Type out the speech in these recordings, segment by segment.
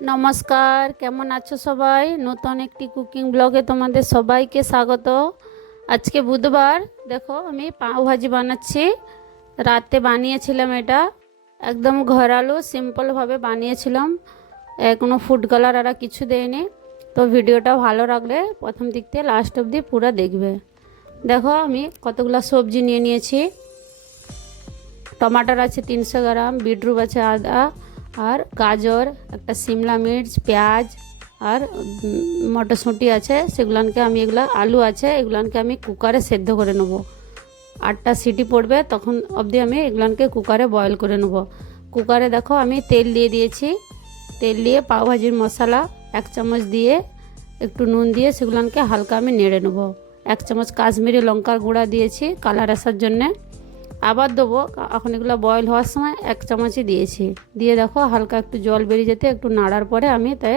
নমস্কার, কেমন আছো সবাই? নতুন একটি কুকিং ব্লগে তোমাদের সবাইকে স্বাগত। আজকে বুধবার, দেখো আমি পাও ভাজি বানাচ্ছি। রাতে বানিয়েছিলাম এটা, একদম ঘরালো সিম্পলভাবে বানিয়েছিলাম, কোনো ফুড কালার আর কিছু দেয়নি। তো ভিডিওটা ভালো লাগলে প্রথম দিক থেকে লাস্ট অবধি পুরো দেখবে। দেখো আমি কতগুলো সবজি নিয়ে নিয়েছি। টমাটার আছে 300 গ্রাম, বিটরুট আছে আদা, আর গাজর, একটা সিমলা মির্চ, পেঁয়াজ, আর মটরশুঁটি আছে। সেগুলানকে আমি আলু আছে, এগুলানকে আমি কুকারে সেদ্ধ করে নেব। 8টা সিটি পড়বে তখন অবধি আমি এগুলানকে কুকারে বয়েল করে নেব। কুকারে দেখো আমি তেল দিয়ে দিয়েছি। তেল দিয়ে পাওভাজির মশলা 1 চামচ দিয়ে একটু নুন দিয়ে সেগুলানকে হালকা আমি নেড়ে নেব। 1 চামচ কাশ্মীরি লঙ্কার গুঁড়া দিয়েছি কালার আসার জন্যে। আবার দেবো, এখন এগুলো বয়েল হওয়ার সময় 1 চামচই দিয়েছি। দিয়ে দেখো হালকা একটু জল বেরিয়ে যেতে একটু নাড়ার পরে আমি তাই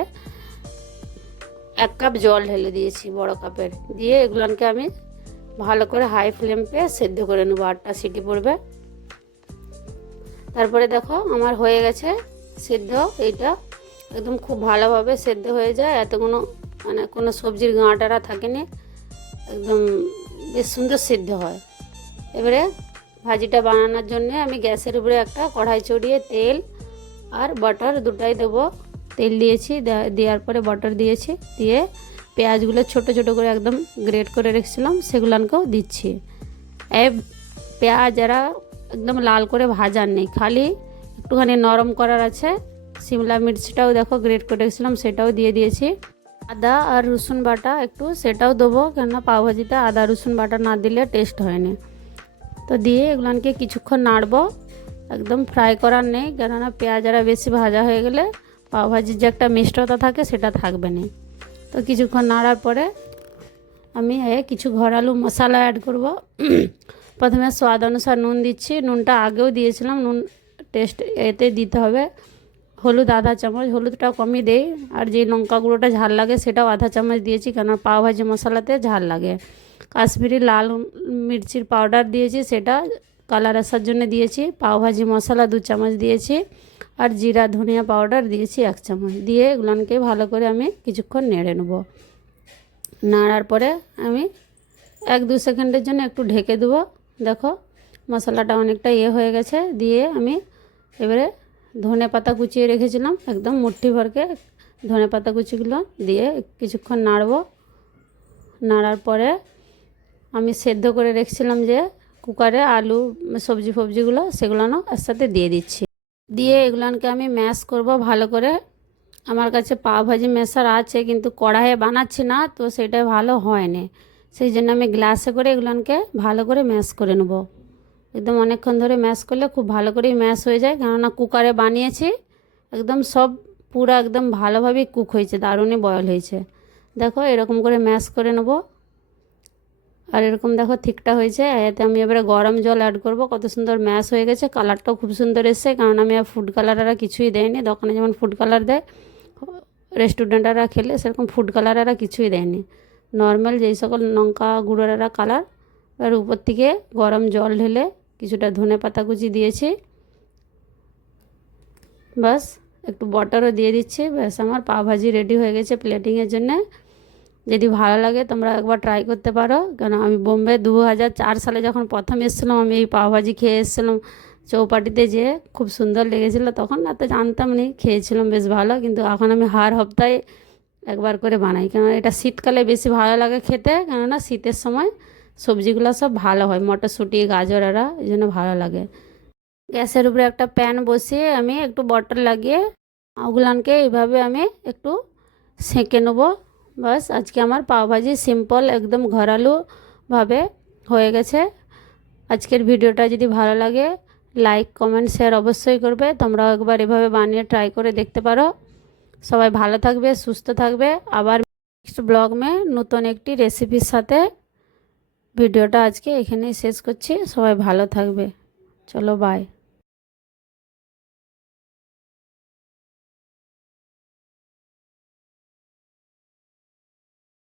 1 কাপ জল ঢেলে দিয়েছি বড় কাপের। দিয়ে এগুলোকে আমি ভালো করে হাই ফ্লেমে সেদ্ধ করে নেবো। 8টা সিটি পড়বে। তারপরে দেখো আমার হয়ে গেছে সেদ্ধ। এইটা একদম খুব ভালোভাবে সেদ্ধ হয়ে যায়, এত কোনো সবজির গাঁটারা থাকেনি, একদম বেশ সুন্দর সিদ্ধ হয়। এবারে ভাজিটা বানানোর জন্য আমি গ্যাসের উপরে একটা কড়াই চড়িয়ে তেল আর বাটার দুটাই দেবো। তেল দিয়েছি, দেওয়ার পরে বাটার দিয়েছি, দিয়ে পেঁয়াজগুলো ছোট ছোট করে একদম গ্রেট করে রেখেছিলাম সেগুলোকেও দিচ্ছি। এই পেঁয়াজ এরা একদম লাল করে ভাজার নেই, খালি একটুখানি নরম করার আছে। সিমলা মির্চটাও দেখো গ্রেট করে রেখেছিলাম, সেটাও দিয়ে দিয়েছি। আদা আর রসুন বাটা একটু সেটাও দেবো, কেননা পাওভাজিতে আদা রসুন বাটা না দিলে টেস্ট হয়নি। তো দিয়ে এগুলোকে কিছুক্ষণ নাড়বো, একদম ফ্রাই করার নেই, কেননা পেঁয়াজরা বেশি ভাজা হয়ে গেলে পাওভাজির যে একটা মিষ্টতা থাকে সেটা থাকবে না। তো কিছুক্ষণ নাড়ার পরে আমি কিছু ঘরালু মশলা অ্যাড করব। প্রথমে স্বাদ অনুসার নুন দিচ্ছি, নুনটা আগেও দিয়েছিলাম, নুন টেস্ট এতে দিতে হবে। হলুদ আধা চামচ, হলুদটা কমই দেই। আর যে লঙ্কা গুঁড়োটা ঝাল লাগে সেটাও আধা চামচ দিয়েছি, কেন পাওভাজি মশলাতে ঝাল লাগে। কাশ্মীরি লাল মির্চির পাউডার দিয়েছি, সেটা কালার আসার জন্য দিয়েছি। পাওভাজি মশলা 2 চামচ দিয়েছি, আর জিরা ধনিয়া পাউডার দিয়েছি 1 চামচ। দিয়ে এগুলোকে ভালো করে আমি কিছুক্ষণ নেড়ে নেব। নাড়ার পরে আমি 1-2 সেকেন্ডের জন্য একটু ঢেকে দেবো। দেখো মশলাটা অনেকটা হয়ে গেছে। দিয়ে আমি এবারে ধনে পাতা কুচিয়ে রেখেছিলাম, একদম মুট্ঠি ভরকে ধনে পাতা কুচিগুলো দিয়ে কিছুক্ষণ নাড়ব। নাড়ার পরে আমি সেদ্ধ করে রেখেছিলাম যে কুকারে আলু সবজিগুলো, সেগুলো এর সাথে দিয়ে দিচ্ছি। দিয়ে এগুলোকে আমি ম্যাশ করব ভালো করে। আমার কাছে পাওভাজি ম্যাশার আছে, কিন্তু কড়াইয়ে বানাচ্ছি না, তো সেটা ভালো হয়নি। সেই জন্য আমি গ্লাসে করে এগুলোকে ভালো করে ম্যাশ করে নেব। একদম অনেকক্ষণ ধরে ম্যাশ করলে খুব ভালো করেই ম্যাশ হয়ে যায়, কেননা কুকারে বানিয়েছি। একদম সব পুরো একদম ভালোভাবেই কুক হয়েছে, দারুণই বয়েল হয়েছে। দেখো এরকম করে ম্যাশ করে নেব। আর এরকম দেখো ঠিকটা হয়েছে। এতে আমি এবারে গরম জল অ্যাড করব। কত সুন্দর ম্যাশ হয়ে গেছে, কালারটাও খুব সুন্দর এসছে, কারণ আমি আর ফুড কালার আর কিছুই দেয়নি। দোকানে যেমন ফুড কালার দেয়, রেস্টুরেন্টরা খেলে সেরকম ফুড কালার আর কিছুই দেয়নি। নর্মাল যেই সকল লঙ্কা গুঁড়োরা কালার। আর উপর থেকে গরম জল ঢেলে কিছুটা ধনে পাতা কুচি দিয়েছি, বাস একটু বাটারও দিয়ে দিচ্ছি। ব্যাস আমার পাওভাজি রেডি হয়ে গেছে প্লেটিংয়ের জন্যে। যদি ভালো লাগে তোমরা একবার ট্রাই করতে পারো, কেন আমি বোম্বে 2004 সালে যখন প্রথম এসেছিলাম, আমি এই পাওভাজি খেয়ে এসেছিলাম চৌপাটিতে, যে খুব সুন্দর লেগেছিলো। তখন এত জানতাম না, খেয়েছিলাম বেশ ভালো। কিন্তু এখন আমি হার সপ্তাহে একবার করে বানাই, কেননা এটা শীতকালে বেশি ভালো লাগে খেতে, কেননা শীতের সময় সবজিগুলো সব ভালো হয়, মটরশুঁটি গাজর এরা, এই জন্য ভালো লাগে। গ্যাসের উপরে একটা প্যান বসিয়ে আমি একটু বাটার লাগিয়ে ওগুলানকে এইভাবে আমি একটু সেঁকে নেবো। বাস আজকে আমার পাওভাজি সিম্পল একদম ঘরালুভাবে হয়ে গেছে। আজকের ভিডিওটা যদি ভালো লাগে লাইক কমেন্ট শেয়ার অবশ্যই করবে। তোমরাও একবার এভাবে বানিয়ে ট্রাই করে দেখতে পারো। সবাই ভালো থাকবে, সুস্থ থাকবে। আবার নেক্সট ব্লগ মে নতুন একটি রেসিপির সাথে। ভিডিওটা আজকে এখানেই শেষ করছি। সবাই ভালো থাকবে। চলো বাই।